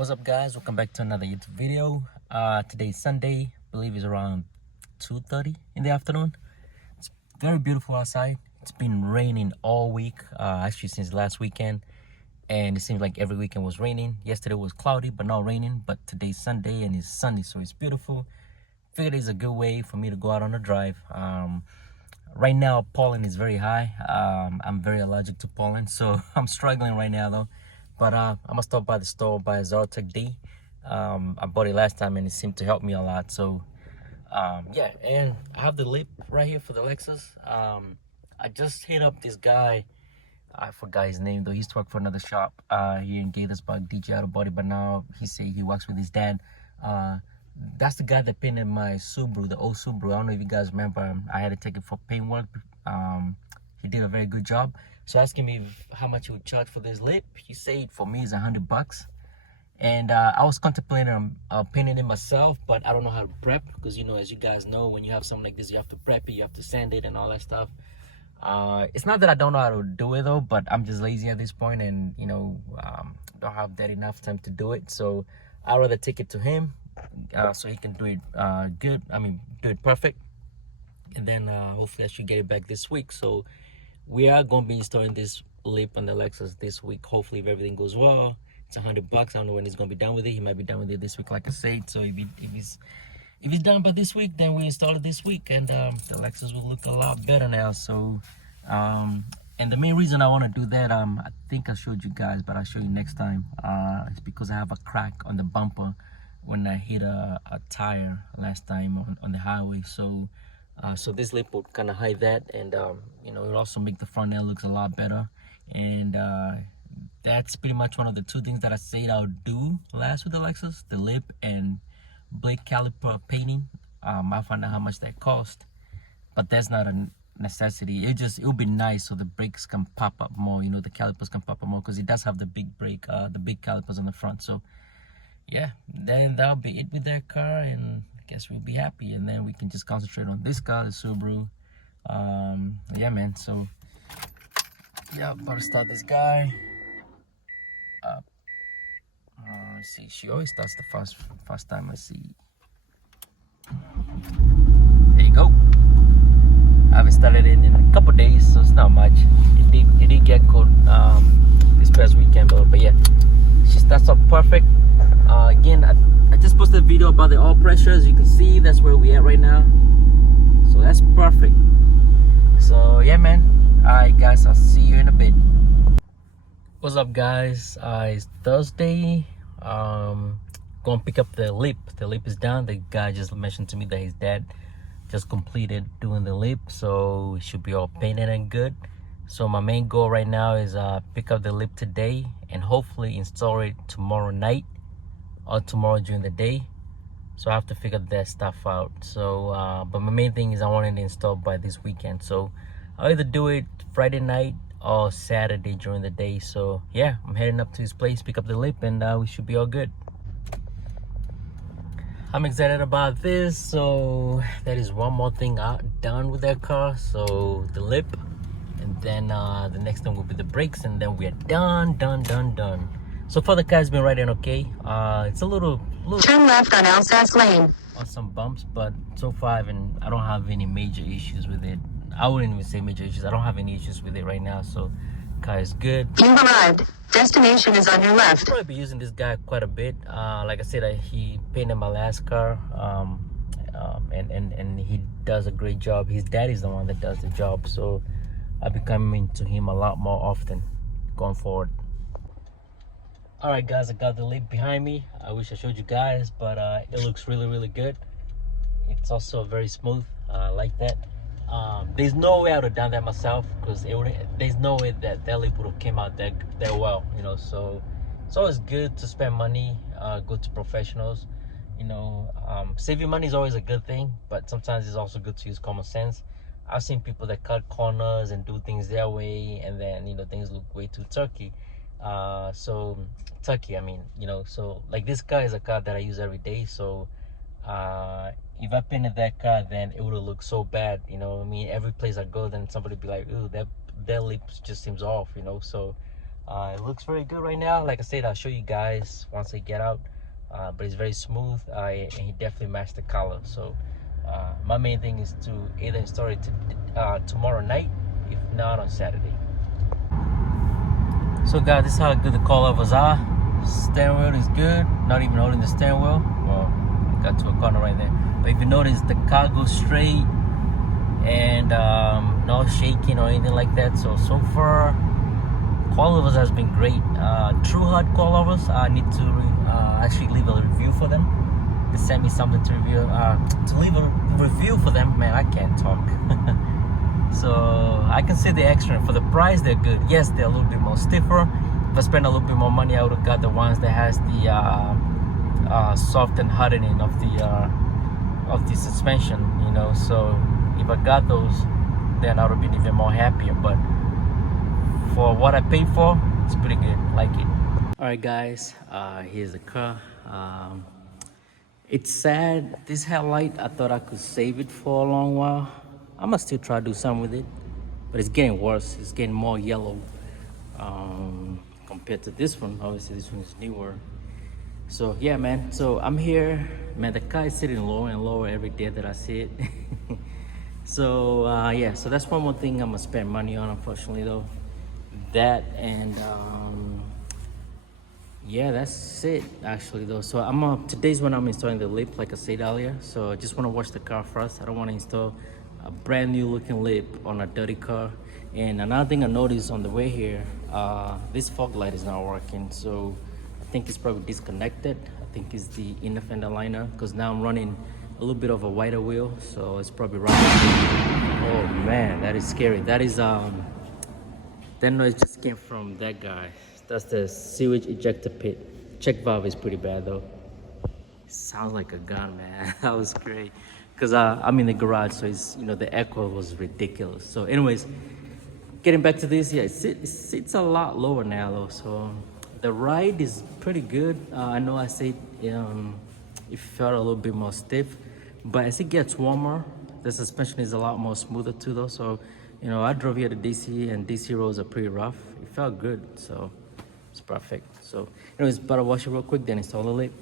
What's up, guys? Welcome back to another YouTube video. Today's Sunday. I believe it's around 2:30 in the afternoon. It's very beautiful outside. It's been raining all week, actually since last weekend, and it seems like every weekend was raining. Yesterday was cloudy but not raining, but today's Sunday and it's sunny, so it's beautiful. Figured it's a good way for me to go out on a drive. Right now pollen is very high. I'm very allergic to pollen, so I'm struggling right now though. But I'm gonna stop by the store, buy a Zartec D. I bought it last time and it seemed to help me a lot. So yeah, and I have the lip right here for the Lexus. I just hit up this guy. I forgot his name though. He used to work for another shop here in Gaithersburg, DJ Auto Body, but now he say he works with his dad. That's the guy that painted my Subaru, the old Subaru. I don't know if you guys remember. I had to take it for paint work. He did a very good job. So asking me how much he would charge for this lip. He said for me it's $100. And I was contemplating painting it myself, but I don't know how to prep because, you know, as you guys know, when you have something like this, you have to prep it, you have to sand it and all that stuff. It's not that I don't know how to do it though, but I'm just lazy at this point and, you know, don't have that enough time to do it. So I'd rather take it to him so he can do it good. I mean, do it perfect. And then hopefully I should get it back this week. So we are going to be installing this lip on the Lexus this week. Hopefully, if everything goes well, it's $100. I don't know when he's going to be done with it. He might be done with it this week, like I said. So if he's done by this week, then we install it this week, and the Lexus will look a lot better now. So, and the main reason I want to do that, I think I showed you guys, but I'll show you next time. It's because I have a crack on the bumper when I hit a tire last time on the highway. So this lip will kind of hide that, and you know, it'll also make the front end looks a lot better. And that's pretty much one of the two things that I said I'll do last with the Lexus: the lip and brake caliper painting. I'll find out how much that cost, but that's not a necessity. It'll be nice so the brakes can pop up more. You know, the calipers can pop up more because it does have the big brake, the big calipers on the front. So yeah, then that'll be it with that car, and I guess we'll be happy, and then we can just concentrate on this car, the Subaru. Yeah, man. So yeah, about to start this guy up. Let's see, she always starts the first time I see. There you go. I haven't started it in a couple days, so it's not much. It did get cold this past weekend, but yeah, she starts up perfect. Again, I just posted a video about the oil pressure. As you can see, that's where we at right now. So that's perfect. So yeah, man. Alright guys, I'll see you in a bit. What's up, guys? It's Thursday. Gonna pick up the lip. The lip is done. The guy just mentioned to me that his dad just completed doing the lip, so it should be all painted and good. So my main goal right now is pick up the lip today and hopefully install it tomorrow night or tomorrow during the day. So I have to figure that stuff out. So but my main thing is I want it installed by this weekend. So I'll either do it Friday night or Saturday during the day. So yeah, I'm heading up to his place, pick up the lip, and we should be all good. I'm excited about this. So that is one more thing done with that car. So the lip, and then the next thing will be the brakes, and then we're done. So far the car's been riding okay. It's a little turn left on Alsace Lane on some bumps, but so far I don't have any major issues with it. I wouldn't even say major issues. I don't have any issues with it right now. So car is good. You've arrived. Destination is on your left. I'll probably be using this guy quite a bit. Like I said, he painted my last car, and he does a great job. His dad is the one that does the job, so I'll be coming to him a lot more often going forward. All right, guys, I got the lip behind me. I wish I showed you guys, but it looks really good. It's also very smooth. I like that. There's no way I would have done that myself because there's no way that lip would have came out that well, you know. So it's always good to spend money, go to professionals, you know. Saving money is always a good thing, but sometimes it's also good to use common sense. I've seen people that cut corners and do things their way, and then, you know, things look way too turkey. I mean, you know. So like this car is a car that I use every day, so if I painted that car, then it would have looked so bad, you know. I mean, every place I go, then somebody be like, ooh, that lip just seems off, you know. So It looks very good right now. Like I said, I'll show you guys once I get out. But it's very smooth, and he definitely matched the color. So my main thing is to either install it tomorrow night, if not on Saturday. So guys, this is how good the coilovers are. Steering wheel is good, not even holding the steering wheel. Well, got to a corner right there. But if you notice, the car goes straight and no shaking or anything like that. So far, coilovers has been great. True Hard coilovers, I need to actually leave a review for them. They sent me something to review. To leave a review for them, man, I can't talk. So I can say the extra. For the price, they're good. Yes, they're a little bit more stiffer. If I spend a little bit more money, I would have got the ones that has the soft and hardening of the suspension, you know. So if I got those, then I would have been even more happier. But for what I paid for, it's pretty good. Like it. All right, guys. Here's the car. It's sad. This headlight, I thought I could save it for a long while. I'm gonna still try to do something with it, but it's getting worse. It's getting more yellow compared to this one. Obviously, this one is newer. So yeah, man. So I'm here, man. The car is sitting lower and lower every day that I see it. So yeah. So that's one more thing I'm gonna spend money on. Unfortunately, though, that and yeah, that's it actually though. So today's when I'm installing the lip, like I said earlier. So I just want to wash the car first. I don't want to install a brand new looking lip on a dirty car. And another thing I noticed on the way here, this fog light is not working. So I think it's probably disconnected. I think it's the inner fender liner, because now I'm running a little bit of a wider wheel, so it's probably running. Oh man, that is scary. That is that noise just came from that guy. That's the sewage ejector pit. Check valve is pretty bad though. It sounds like a gun, man. That was great. Cause I'm in the garage, so it's, you know, the echo was ridiculous. So anyways, getting back to this, yeah, it sits a lot lower now though. So the ride is pretty good. I know I said it felt a little bit more stiff, but as it gets warmer, the suspension is a lot more smoother too though. So, you know, I drove here to DC and DC roads are pretty rough. It felt good, so it's perfect. So anyways, better wash it real quick, then install the lip.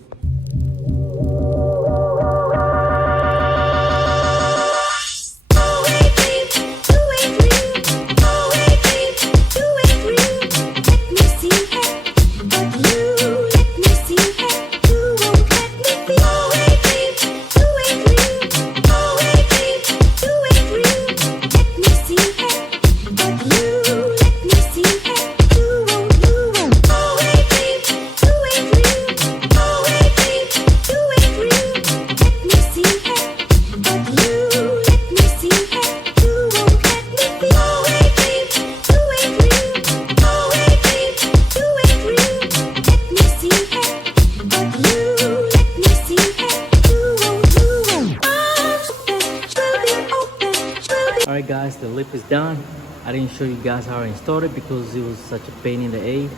Alright guys, the lip is done. I didn't show you guys how I installed it because it was such a pain in the aid.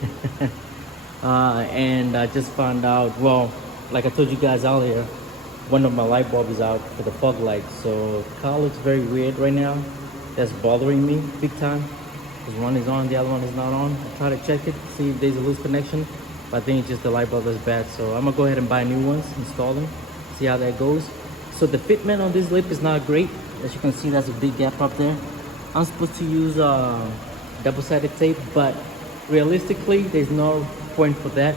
And I just found out, well, like I told you guys earlier, one of my light bulbs is out for the fog light. So the car looks very weird right now. That's bothering me big time. Because one is on, the other one is not on. I try to check it, see if there's a loose connection. But I think it's just the light bulb that's bad. So I'm gonna go ahead and buy new ones, install them, see how that goes. So the fitment on this lip is not great. As you can see, that's a big gap up there. I'm supposed to use double-sided tape, but realistically, there's no point for that.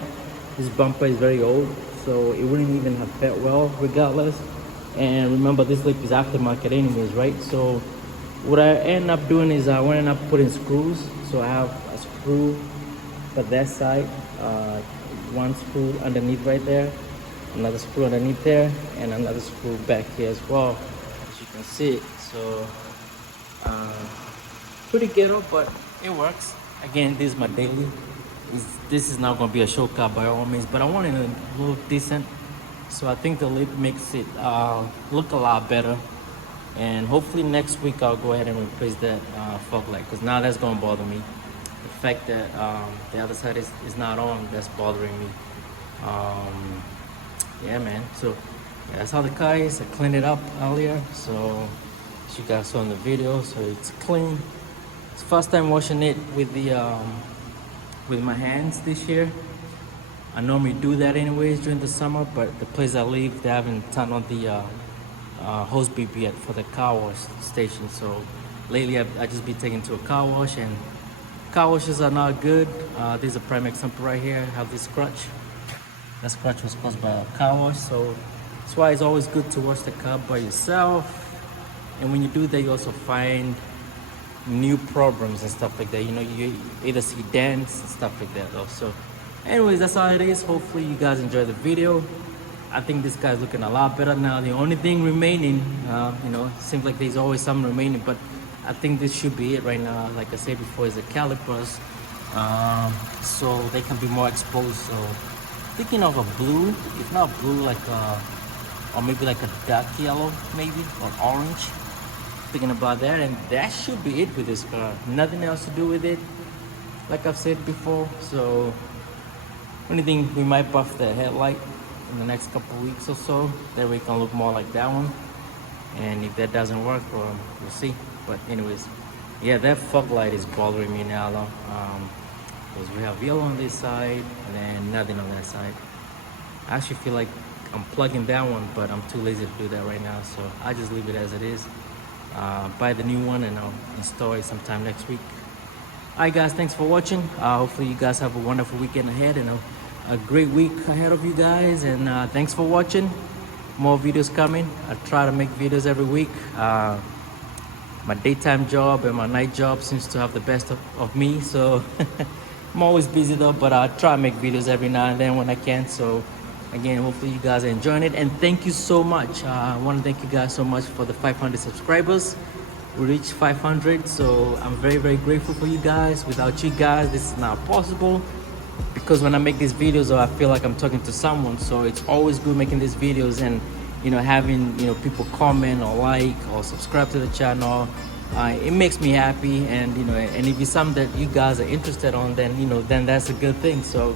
This bumper is very old, so it wouldn't even have fit well regardless. And remember, this lip is aftermarket anyways, right? So what I end up doing is I end up putting screws. So I have a screw for that side, one screw underneath right there, another screw underneath there, and another screw back here as well, as you can see. So pretty ghetto, but it works. Again, this is my daily. This is not going to be a show car by all means, but I wanted it to look decent, so I think the lip makes it look a lot better. And hopefully next week I'll go ahead and replace that fog light, because now that's going to bother me. The fact that the other side is not on, that's bothering me. Yeah, man. So yeah, that's how the car is. I cleaned it up earlier, so as you guys saw in the video, so it's clean. It's first time washing it with the with my hands this year. I normally do that anyways during the summer, but the place I live, they haven't turned on the hose beep yet for the car wash station. So lately I just be taking to a car wash, and car washes are not good. There's a prime example right here. I have this scratch. That scratch was caused by a car wash, so that's why it's always good to wash the car by yourself. And when you do that, you also find new problems and stuff like that. You know, you either see dents and stuff like that though. So anyways, that's all it is. Hopefully you guys enjoy the video. I think this guy's looking a lot better now. The only thing remaining, you know, seems like there's always some remaining, but I think this should be it right now. Like I said before, is the calipers, so they can be more exposed. So thinking of a blue, if not blue, like or maybe like a dark yellow, maybe, or orange. Thinking about that, and that should be it with this car. Nothing else to do with it, like I've said before. So only thing, we might buff the headlight in the next couple of weeks or so. That way it can look more like that one. And if that doesn't work, well, we'll see. But anyways, yeah, that fog light is bothering me now though. Because we have yellow on this side and then nothing on that side. I actually feel like I'm plugging that one, but I'm too lazy to do that right now. So I just leave it as it is. Buy the new one and I'll install it sometime next week. Alright guys, thanks for watching. Hopefully you guys have a wonderful weekend ahead and a great week ahead of you guys. And thanks for watching. More videos coming. I try to make videos every week. My daytime job and my night job seems to have the best of me, so I'm always busy though, but I try to make videos every now and then when I can. So again, hopefully you guys are enjoying it, and thank you so much. I want to thank you guys so much for the 500 subscribers. We reached 500, so I'm very, very grateful for you guys. Without you guys, this is not possible, because when I make these videos, I feel like I'm talking to someone. So it's always good making these videos and, you know, having, you know, people comment or like or subscribe to the channel. It makes me happy, and you know, and if it's something that you guys are interested on, then you know, then that's a good thing. So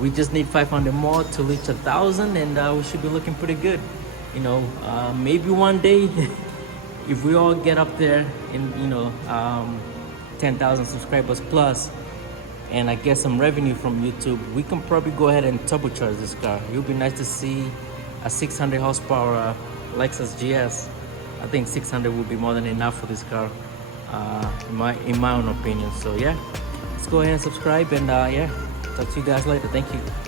we just need 500 more to reach 1,000, and we should be looking pretty good. You know, maybe one day if we all get up there in, you know, 10,000 subscribers plus, and I get some revenue from YouTube, we can probably go ahead and turbocharge this car. It would be nice to see a 600 horsepower Lexus GS. I think 600 would be more than enough for this car, in my own opinion. So yeah, let's go ahead and subscribe, and yeah, talk to you guys later. Thank you.